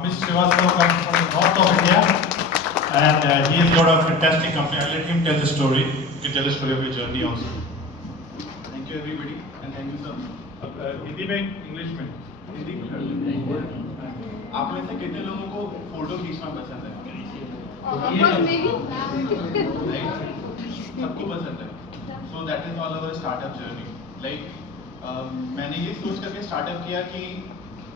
Amit Srivastava comes from the north of India, and he has got a fantastic company. I'll let him tell the story. You can tell the story of your journey also. Thank you everybody and thank you sir. अब हिंदी में English में हिंदी में आप में से कितने लोगों को फोटो खींचना पसंद है? राइट, सबको पसंद है। So that is all our startup journey. Like मैंने ये सोच करके स्टार्टअप किया कि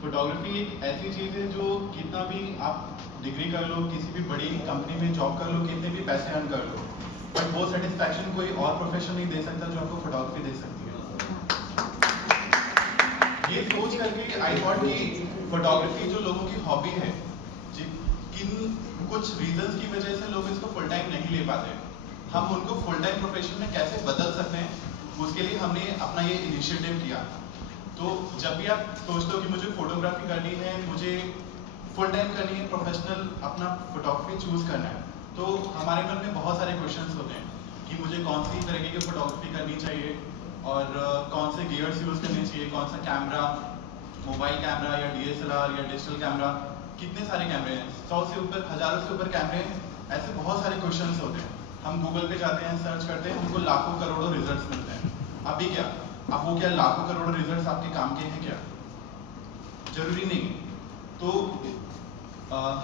फोटोग्राफी एक ऐसी चीज़ है जो कितना भी आप डिग्री कर लो, किसी भी बड़ी कंपनी में जॉब कर लो, कितने भी पैसे अर्न कर लो, बट वो सेटिस्फैक्शन कोई और प्रोफेशन नहीं दे सकता जो आपको फोटोग्राफी दे सकती है। ये सोच करके आई थॉट कि फोटोग्राफी जो लोगों की हॉबी है, किन कुछ रीजंस की वजह से लोग इसको फुल टाइम नहीं ले पाते, हम उनको फुल टाइम प्रोफेशन में कैसे बदल सकते हैं, उसके लिए हमने अपना ये इनिशिएटिव किया। तो जब भी आप सोचते हो कि मुझे फोटोग्राफी करनी है, मुझे फुल टाइम करनी है, प्रोफेशनल अपना फोटोग्राफी चूज करना है, तो हमारे मन में बहुत सारे क्वेश्चंस होते हैं कि मुझे कौन सी तरीके की फोटोग्राफी करनी चाहिए और कौन से गियर्स यूज करने चाहिए, कौन सा कैमरा, मोबाइल कैमरा या DSLR या डिजिटल कैमरा, कितने सारे कैमरे हैं, 100 से ऊपर, हजारों से ऊपर कैमरे हैं, ऐसे बहुत सारे क्वेश्चंस होते हैं। हम गूगल पे जाते हैं, सर्च करते हैं, हमको लाखों करोड़ों रिजल्ट्स मिलते हैं। अभी क्या, अब वो क्या लाखों करोड़ों रिजल्ट्स आपके काम के हैं क्या? जरूरी नहीं। तो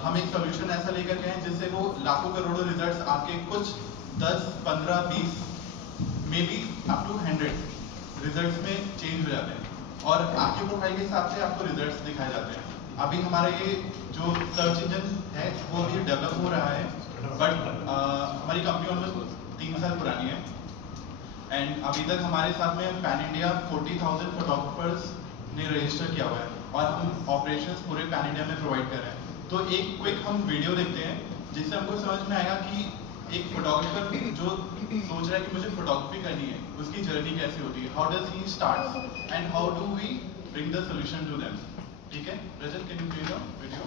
हम एक सोल्यूशन ऐसा लेकर के हैं जिससे वो लाखों करोड़ों रिजल्ट्स आपके कुछ 10, 15, 20 may be up to 100 results में चेंज हो जाते हैं और आपके प्रोफाइल के हिसाब से आपको रिजल्ट्स दिखाए जाते हैं। अभी हमारा ये जो सर्च इंजन है वो अभी डेवलप हो रहा है, बट हमारी कंपनी ऑलमोस्ट 3 साल पुरानी है एंड अभी तक हमारे साथ में पैन इंडिया 40,000 फोटोग्राफर्स ने रजिस्टर किया हुआ है और हम ऑपरेशंस पूरे पैन इंडिया में प्रोवाइड कर रहे हैं। तो एक क्विक हम वीडियो देखते हैं जिससे हमको समझ में आएगा कि एक फोटोग्राफर जो सोच रहा है कि मुझे फोटोग्राफी करनी है, उसकी जर्नी कैसे होती है, how does he start and how do we bring the solution to them. ठीक है Rajat, can you play the video?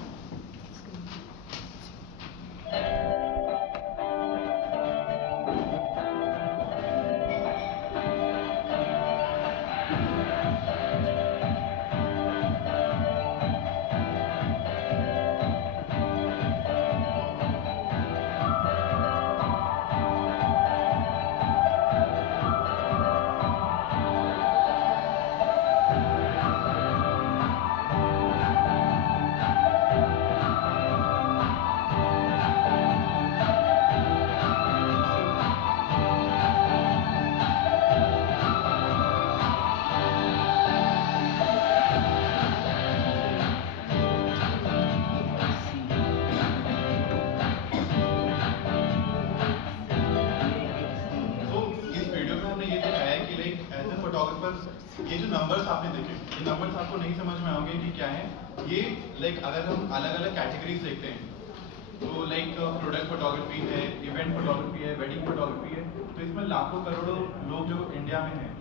ये जो नंबर्स आपने देखे, ये नंबर्स आपको नहीं समझ में आओगे कि क्या है ये। लाइक अगर हम अलग अलग कैटेगरीज देखते हैं तो लाइक प्रोडक्ट फोटोग्राफी है, इवेंट फोटोग्राफी है, वेडिंग फोटोग्राफी है, तो इसमें लाखों करोड़ों लोग जो इंडिया में हैं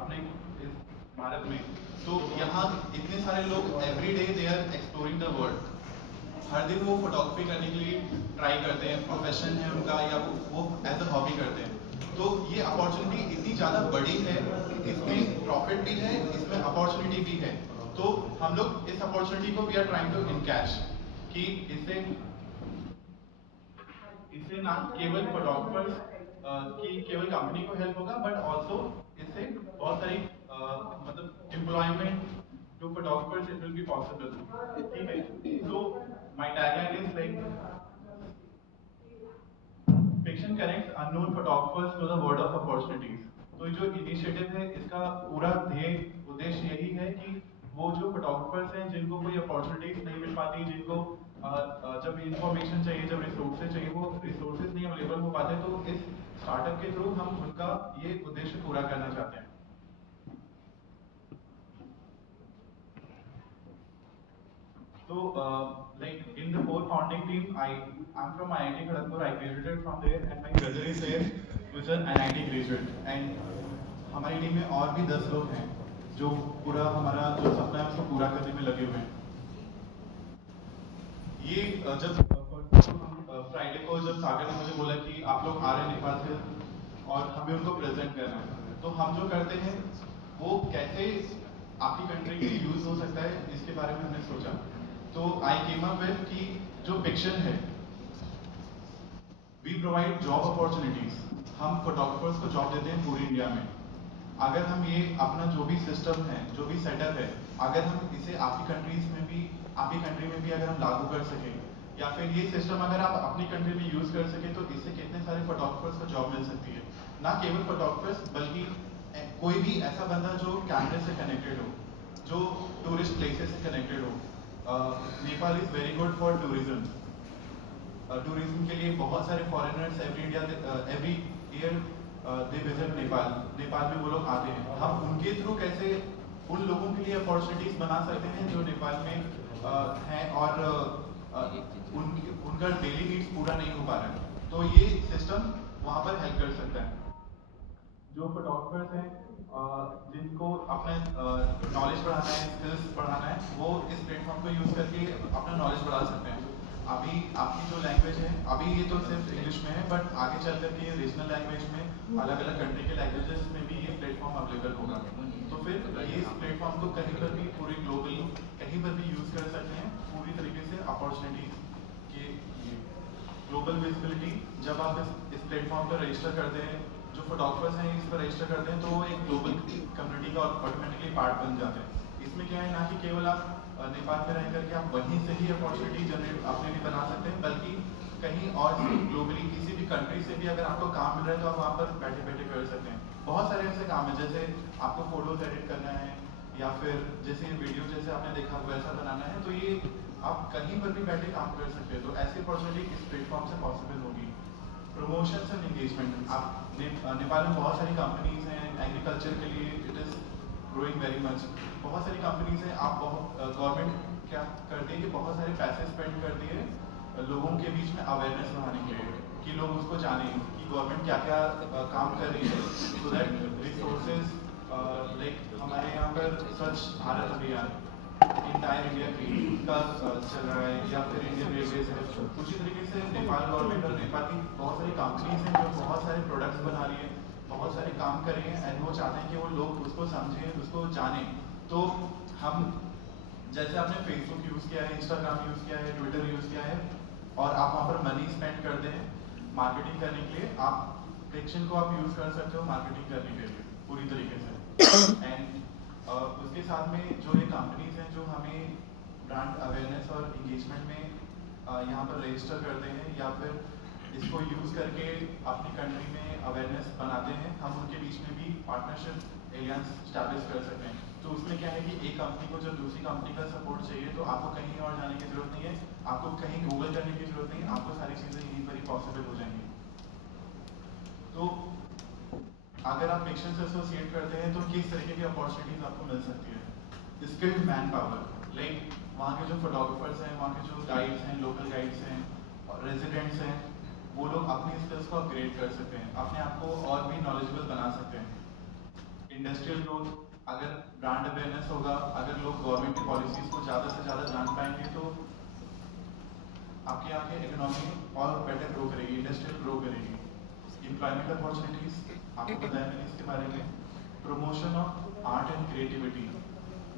अपने इस भारत में, तो यहाँ इतने सारे लोग every day they are exploring the world. हर दिन वो फोटोग्राफी करने के लिए ट्राई करते हैं, प्रोफेशन है उनका या वो एज अ हॉबी करते हैं। तो ये अपॉर्चुनिटी इतनी ज़्यादा बड़ी है, इसमें प्रॉफिट भी है, इसमें अपॉर्चुनिटी भी है। तो हम लोग इस अपॉर्चुनिटी को we are trying to encash कि इससे ना केवल फोटोग्राफर्स की केवल कंपनी को हेल्प होगा, बट ऑल्सो इससे बहुत सारी मतलब employment to photographers it will be possible. ठीक है, तो my tagline is like fiction connects unknown photographers to the world of opportunities. तो जो इनिशिएटिव है इसका पूरा ध्येय उद्देश्य यही है कि वो जो फोटोग्राफर्स हैं जिनको कोई अपॉर्चुनिटीज नहीं मिल पाती, जिनको जब इंफॉर्मेशन चाहिए, जब रिसोर्सेज चाहिए, वो रिसोर्सेज नहीं अवेलेबल हो पाते, तो इस स्टार्टअप के थ्रू हम उनका ये उद्देश्य पूरा करना चाहते हैं। So, like in the core founding team, I'm from IIT Kharagpur. I graduated from there, and my brother is there, who's an NIT graduate. And हमारी टीम में और भी 10 लोग हैं जो पूरा हमारा जो सपना है उसको पूरा करने में लगे हुए हैं। ये जब फ्राइडे को जब सागर ने मुझे बोला कि आप लोग आ रहे हैं नेपाल से और हमें उनको प्रेजेंट करना है, तो हम जो करते हैं वो कैसे आपकी कंट्री के लिए यूज हो सकता है, इसके बारे में हमने सोचा। तो आई केम अप विद कि जो पिक्चर है, वी प्रोवाइड जॉब अपॉर्चुनिटीज, हम फोटोग्राफर्स को जॉब देते हैं पूरी इंडिया में। अगर हम ये अपना जो भी सिस्टम है, जो भी सेटअप है, अगर हम इसे आपकी कंट्री में भी अगर हम लागू कर सके, या फिर ये सिस्टम अगर आप अपनी कंट्री में यूज कर सके, तो इससे कितने सारे फोटोग्राफर्स को जॉब मिल सकती है। ना केवल फोटोग्राफर्स, बल्कि कोई भी ऐसा बंदा जो कैमरे से कनेक्टेड हो, जो टूरिस्ट प्लेसेस से कनेक्टेड हो। Nepal is very good for tourism. Tourism के लिए बहुत सारे foreigners every year they visit Nepal में वो लोग आते हैं। हम उनके थ्रू कैसे उन लोगों के लिए अपॉर्चुनिटीज बना सकते हैं जो नेपाल में हैं और उनका डेली नीड्स पूरा नहीं हो पा रहा है, तो ये सिस्टम वहाँ पर हेल्प कर सकता है। जो फोटोग्राफर्स हैं जिनको अपना नॉलेज बढ़ाना है, स्किल्स बढ़ाना है, वो इस प्लेटफॉर्म को यूज करके अपना नॉलेज बढ़ा सकते हैं। अभी आपकी जो लैंग्वेज है, अभी ये तो सिर्फ इंग्लिश में है, बट आगे चल करके ये रीजनल लैंग्वेज में अलग अलग कंट्री के लैंग्वेजेस में भी ये प्लेटफॉर्म अवेलेबल होगा। तो फिर ये इस प्लेटफॉर्म को कहीं पर भी पूरी ग्लोबली कहीं पर भी यूज कर सकते हैं पूरी तरीके से अपॉर्चुनिटीज के लिए। ग्लोबल विजिबिलिटी, जब आप इस प्लेटफॉर्म पर रजिस्टर करते हैं, जो फोटोग्राफर्स हैं इस पर रजिस्टर करते हैं, तो वो एक ग्लोबल कम्युनिटी का ऑटोमेटिकली पार्ट बन जाते हैं। इसमें क्या है ना कि केवल आप नेपाल में रह करके आप वहीं से ही अपॉर्चुनिटी जनरेट अपने लिए बना सकते हैं, बल्कि कहीं और से ग्लोबली किसी भी कंट्री से भी अगर आपको काम मिल रहा है तो आप वहाँ पर बैठे बैठे कर सकते हैं। बहुत सारे ऐसे काम है, जैसे आपको फोटोज एडिट करना है, या फिर जैसे वीडियो जैसे आपने देखा वैसा बनाना है, तो ये आप कहीं पर भी बैठे काम कर सकते हैं। तो ऐसी अपॉर्चुनिटी इस प्लेटफॉर्म से पॉसिबल होगी। प्रमोशन एंड एंगेजमेंट, आप नेपाल में बहुत सारी कंपनीज हैं एग्रीकल्चर के लिए, it is growing very much. बहुत सारी कंपनीज हैं, आप गवर्नमेंट क्या करती है कि बहुत सारे पैसे स्पेंड करती है लोगों के बीच में अवेयरनेस बढ़ाने के लिए, कि लोग उसको जाने कि गवर्नमेंट क्या क्या काम कर रही है, सो दैट रिसोर्सेज लाइक हमारे यहाँ पर स्वच्छ भारत अभियान इंटायर इंडिया का चल रहा है, या फिर इंडियन रेलवेज है। उसी तरीके से नेपाल गवर्नमेंट और नेपाल की बहुत सारी कंपनीज हैं जो बहुत सारे प्रोडक्ट्स बना रही है, बहुत सारे काम कर रही हैं, एंड वो चाहते हैं कि वो लोग उसको समझें, उसको जानें। तो हम जैसे आपने फेसबुक यूज़ किया है, इंस्टाग्राम यूज़ किया है, ट्विटर यूज़ किया है, और आप वहाँ पर मनी स्पेंड करते हैं मार्केटिंग करने के लिए, आप फ्रिक्शन को आप यूज़ कर सकते हो मार्केटिंग करने के लिए पूरी तरीके से। एंड उसके साथ में जो ये कंपनीज हैं जो हमें ब्रांड अवेयरनेस और इंगेजमेंट में यहाँ पर रजिस्टर करते हैं, या फिर इसको यूज़ करके अपनी कंट्री में अवेयरनेस बनाते हैं, हम उनके बीच में भी पार्टनरशिप एलियंस स्टैब्लिश कर सकते हैं। तो उसमें क्या है कि एक कंपनी को जब दूसरी कंपनी का सपोर्ट चाहिए, तो आपको कहीं और जाने की जरूरत नहीं है, आपको कहीं गूगल करने की जरूरत नहीं है, आपको सारी चीज़ें यहीं पर ही पॉसिबल हो जाएंगी। तो अगर आप मिक्शन से एसोसिएट करते हैं तो किस तरीके की अपॉर्चुनिटीज आपको मिल सकती है। स्किल्ड मैन पावर, लाइक वहाँ के जो फोटोग्राफर्स हैं, वहाँ के जो गाइड्स हैं, लोकल गाइड्स हैं और रेजिडेंट्स हैं, वो लोग अपनी स्किल्स को अपग्रेड कर सकते हैं, अपने आप को और भी नॉलेजेबल बना सकते हैं। इंडस्ट्रियल ग्रोथ, अगर ब्रांड अवेयरनेस होगा, अगर लोग गवर्नमेंट की पॉलिसीज को ज़्यादा से ज़्यादा जान पाएंगे, तो आपके यहाँ की इकोनॉमी और बेटर ग्रो करेगी, इंडस्ट्रियल ग्रो करेगी। एम्प्लॉयमेंट अपॉर्चुनिटीज, आपको बताया मैंने इसके बारे में। Promotion of art and creativity,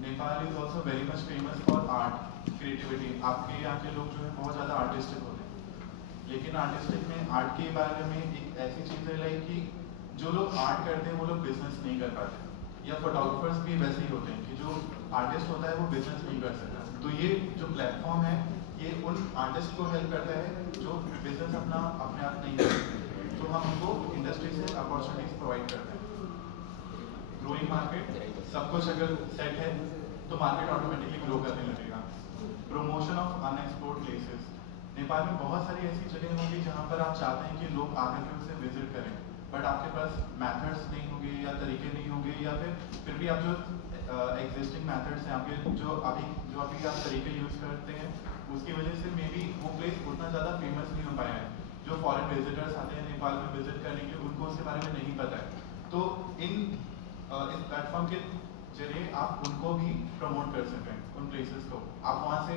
Nepal is also very much famous for art creativity. आपके यहाँ के लोग जो है बहुत ज़्यादा आर्टिस्टिक होते हैं, लेकिन आर्टिस्टिक में आर्ट के बारे में एक ऐसी चीज़ है लाइक कि जो लोग आर्ट करते हैं वो लोग बिजनेस नहीं कर पाते, या फोटोग्राफर्स भी वैसे ही होते हैं कि जो आर्टिस्ट होता है वो बिजनेस नहीं कर सकता। तो ये जो प्लेटफॉर्म है, ये उन आर्टिस्ट को हेल्प करता है जो बिजनेस अपने आप नहीं कर सकते, तो हम उनको इंडस्ट्री से अपॉर्चुनिटीज प्रोवाइड करते हैं। ग्रोइंग मार्केट, सब कुछ अगर सेट है तो मार्केट ऑटोमेटिकली ग्रो करने लगेगा। Promotion of unexplored places, Nepal में बहुत सारी ऐसी जगह होंगी जहाँ पर आप चाहते हैं कि लोग आकर के उसे विजिट करें, बट आपके पास मेथड्स नहीं होंगे या तरीके नहीं होंगे, या फिर भी आप जो एग्जिस्टिंग मेथड्स हैं आपके जो अभी आप तरीके यूज करते हैं, उसकी वजह से मे बी वो प्लेस उतना ज़्यादा फेमस नहीं हो पाया है। जो फॉरेन विजिटर्स आते हैं नेपाल में विजिट करने के, उनको उसके बारे में नहीं पता है। तो इस प्लेटफॉर्म के जरिए आप उनको भी प्रमोट कर सकते हैं, उन प्लेसेस को आप वहाँ से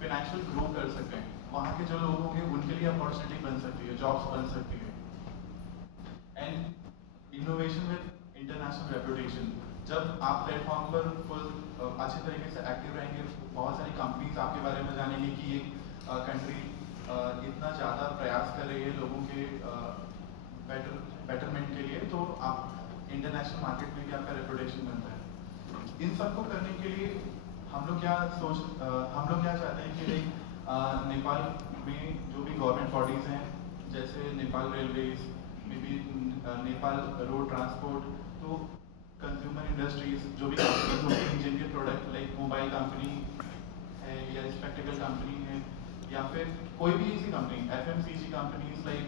फाइनेंशियल ग्रो कर सकते हैं। वहाँ के जो लोग होंगे उनके लिए अपॉर्चुनिटी बन सकती है, जॉब्स बन सकती है। And innovation with international reputation, जब आप प्लेटफॉर्म पर फुल अच्छे तरीके से एक्टिव रहेंगे, बहुत सारी कंपनीज आपके बारे में जानेंगी कि ये कंट्री इतना ज़्यादा प्रयास कर रही है लोगों के बेटरमेंट के लिए, तो आप इंटरनेशनल मार्केट में भी आपका रेपुटेशन बनता है। इन सबको करने के लिए हम लोग क्या चाहते हैं कि नेपाल में जो भी गवर्नमेंट बॉडीज़ हैं, जैसे Nepal railways, may be Nepal road transport, तो कंज्यूमर इंडस्ट्रीज जो भी कंपनीज होती हैं जिनके प्रोडक्ट लाइक मोबाइल कंपनी है या स्पेक्टिकल कंपनी है या फिर कोई भी ऐसी company, FMCG companies like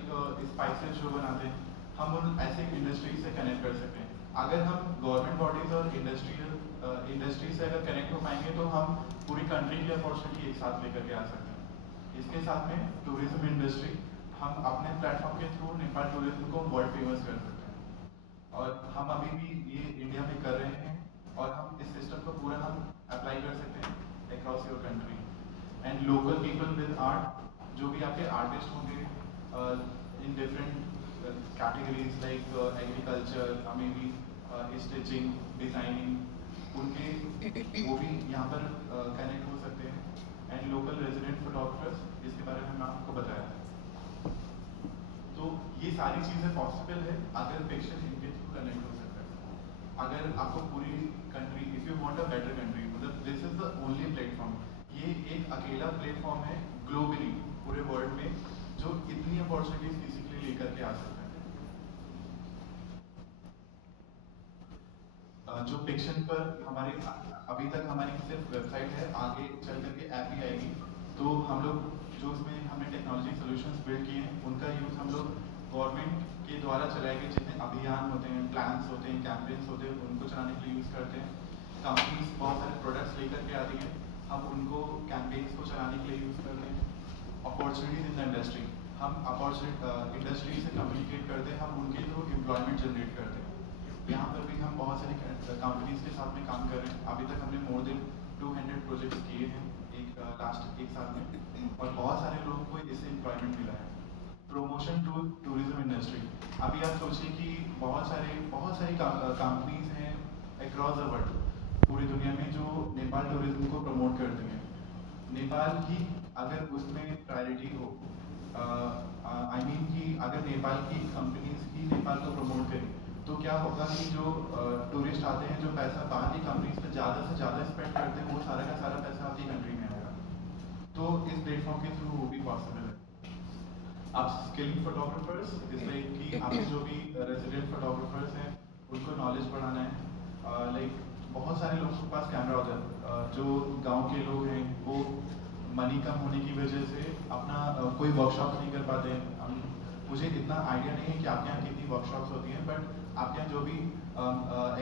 spices जो बनाते हैं, हम उन ऐसे इंडस्ट्रीज से कनेक्ट कर सकते हैं। अगर हम गवर्नमेंट बॉडीज और इंडस्ट्री से अगर कनेक्ट हो पाएंगे तो हम पूरी कंट्री की अपॉर्चुनिटी एक साथ लेकर के आ सकते हैं। इसके साथ में टूरिज्म इंडस्ट्री, हम अपने प्लेटफॉर्म के थ्रू नेपाल टूरिज्म को वर्ल्ड फेमस कर सकते हैं और हम अभी भी ये इंडिया में कर रहे हैं और हम इस सिस्टम को पूरा हम अप्लाई कर सकते हैं across your country. And local people with art, जो भी आपके आर्टिस्ट होंगे in different categories like agriculture, may be stitching, designing, उनके वो भी यहाँ पर कनेक्ट हो सकते हैं। एंड लोकल रेजिडेंट फोटोग्राफर्स, जिसके बारे में मैं आपको बताया, तो ये सारी चीज़ें पॉसिबल है अगर फिक्शन इनके थ्रू कनेक्ट हो सकता है। अगर आपको पूरी country, if you want a better country, मतलब this is the only platform, ये एक अकेला प्लेटफॉर्म है ग्लोबली पूरे वर्ल्ड में जो इतनी अपॉर्चुनिटीज किसी के लिए लेकर के आ सकता है। जो पिक्शन पर हमारे अभी तक हमारी सिर्फ वेबसाइट है, आगे चल करके ऐप भी आएगी, तो हम लोग जो उसमें हमने टेक्नोलॉजी सॉल्यूशंस बिल्ड किए हैं उनका यूज़ हम लोग गवर्नमेंट के द्वारा चलाए गए जितने अभियान होते हैं, प्लान्स होते हैं, कैंपेन्स होते हैं, उनको चलाने के लिए यूज़ करते हैं। कंपनीज बहुत सारे प्रोडक्ट्स लेकर के आती हैं, हम उनको कैंपेन्स को चलाने के लिए यूज़ करते हैं। अपॉर्चुनिटीज इन द इंडस्ट्री, हम इंडस्ट्री से कम्युनिकेट करते हैं, हम उनके थ्रू एम्प्लॉयमेंट जनरेट करते हैं। यहाँ पर भी हम बहुत सारी कंपनीज के साथ में काम कर रहे हैं। अभी तक हमने मोर देन 200 प्रोजेक्ट्स किए हैं लास्ट एक साल में और बहुत सारे लोगों को इससे एम्प्लॉयमेंट मिला है। प्रमोशन टू टूरिज्म इंडस्ट्री, अभी आप सोचिए कि बहुत सारी कंपनीज हैं अक्रॉस द वर्ल्ड, पूरी दुनिया में, जो नेपाल टूरिज्म को प्रमोट करती हैं। नेपाल की अगर उसमें प्रायोरिटी हो, आई मीन कि अगर नेपाल की कंपनीज ही नेपाल को प्रमोट करें, तो क्या होगा कि जो टूरिस्ट आते हैं, जो पैसा बाहर की कंपनीज पे ज़्यादा से ज़्यादा स्पेंड करते हैं, वो सारा का सारा पैसा आपकी कंट्री में आएगा। तो इस प्लेटफॉर्म के थ्रू वो भी पॉसिबल है। आप स्किलिंग फोटोग्राफर्स, जैसे कि आप जो भी रेजिडेंट फोटोग्राफर्स हैं उनको नॉलेज बढ़ाना है। लाइक बहुत सारे लोगों के पास कैमरा होता है, जो गांव के लोग हैं वो मनी कम होने की वजह से अपना कोई वर्कशॉप नहीं कर पाते हैं। मुझे इतना आइडिया नहीं है कि आपके यहाँ कितनी वर्कशॉप्स होती हैं, बट आपके यहाँ जो भी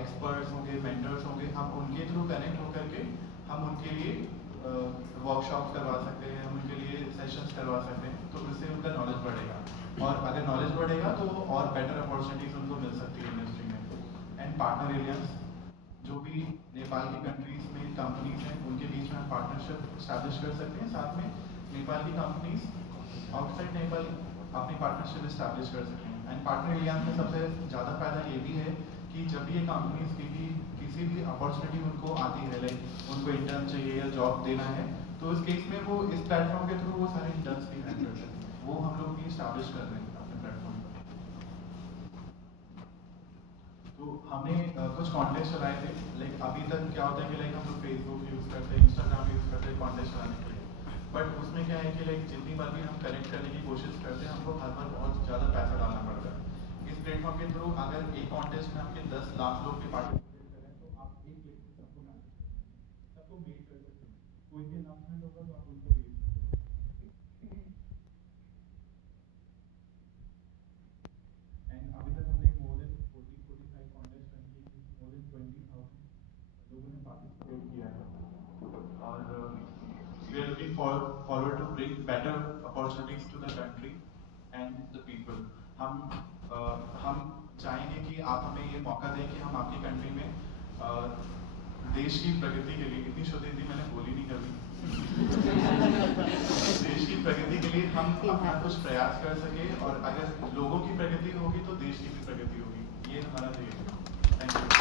एक्सपर्ट्स होंगे, मेंटर्स होंगे, हम उनके थ्रू कनेक्ट होकर के हम उनके लिए वर्कशॉप्स करवा सकते हैं, हम उनके लिए सेशंस करवा सकते हैं, तो उससे उनका नॉलेज बढ़ेगा और अगर नॉलेज बढ़ेगा तो और बेटर अपॉर्चुनिटीज उनको मिल सकती है इंडस्ट्री में। एंड पार्टनर एरियाज, जो भी नेपाल की कंट्रीज में कंपनीज हैं उनके बीच में हम पार्टनरशिप स्टैब्लिश कर सकते हैं। साथ में नेपाल की कंपनीज आउटसाइड नेपाल अपनी पार्टनरशिप स्टैब्लिश कर सकते हैं। एंड पार्टनर एरिया में सबसे ज़्यादा फायदा ये भी है कि जब ये कंपनीज की किसी भी अपॉर्चुनिटी उनको आती है, लाइक उनको इंटर्न चाहिए या जॉब देना है, तो इस केस में वो इस प्लेटफॉर्म के थ्रू वो सारे इंटर्न्स भी हैंड कर सकते हैं। वो हम लोग भी स्टैब्लिश कर रहे हैं अपने प्लेटफॉर्म पर। तो हमने कुछ कॉन्टेस्ट चलाए थे। लाइक अभी तक क्या होता है कि लाइक हम लोग फेसबुक यूज़ करते हैं, इंस्टाग्राम यूज़ करते हैं कॉन्टेस्ट चलाने के लिए, बट उसमें क्या है कि लाइक जितनी बार भी हम कनेक्ट करने की कोशिश करते हैं हमको हर बार बहुत ज़्यादा पैसा डालना पड़ता है। इस प्लेटफॉर्म के थ्रू अगर एक कॉन्टेस्ट में आपके 10 लाख लोग भी पार्टिसिपेट करें तो आप एक क्लिक में सबको डाल सकते हैं, सबको मेल कर सकते हैं। कोई भी अनाउंसमेंट होगा तो आप उनको भेज सकते हैं। एंड अभी तक हमने मोर देन 45 कॉन्टेस्ट रन किए, जिसमें मोर देन 20,000 लोगों ने पार्टिसिपेट किया है और we are looking forward to bring better opportunities to the country and the people. हम चाहेंगे कि आप हमें ये मौका दें कि हम आपकी कंट्री में देश की प्रगति के लिए, इतनी शुद्ध हिंदी मैंने बोली नहीं कभी, देश की प्रगति के लिए हम अपना कुछ प्रयास कर सके और अगर लोगों की प्रगति होगी तो देश की भी प्रगति होगी। ये हमारा ध्येय है। Thank you.